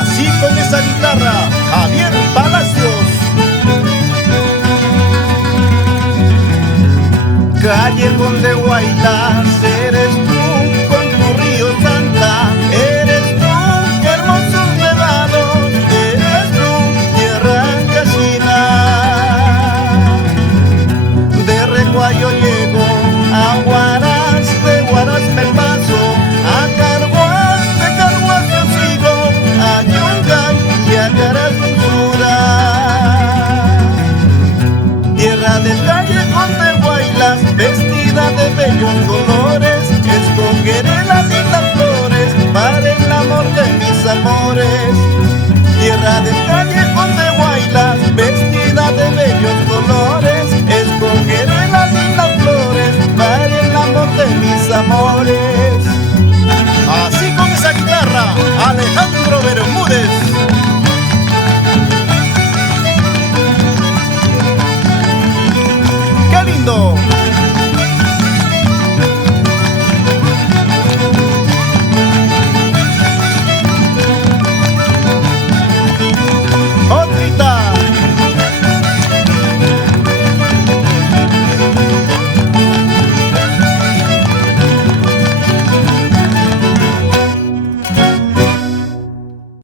Así con esa guitarra, Javier Palacios. Callejón de Guaylas, eres tú con tu río Santa, eres tú, qué hermosos nevados, eres tú, tierra casina. De Reguayo llego a Huaraz, de Huaraz me paso a Carhuaz, de Carhuaz yo sigo a Yungay y a Carasura. Tierra del Callejón de Guaylas, vestida de bellos colores, escogeré las lindas flores para el amor de mis amores. Tierra del Callejón de Guaylas, vestida de bellos colores, escogeré las lindas flores para el amor de mis amores. Así con esa guitarra, Alejandro Bermúdez. ¡Qué lindo!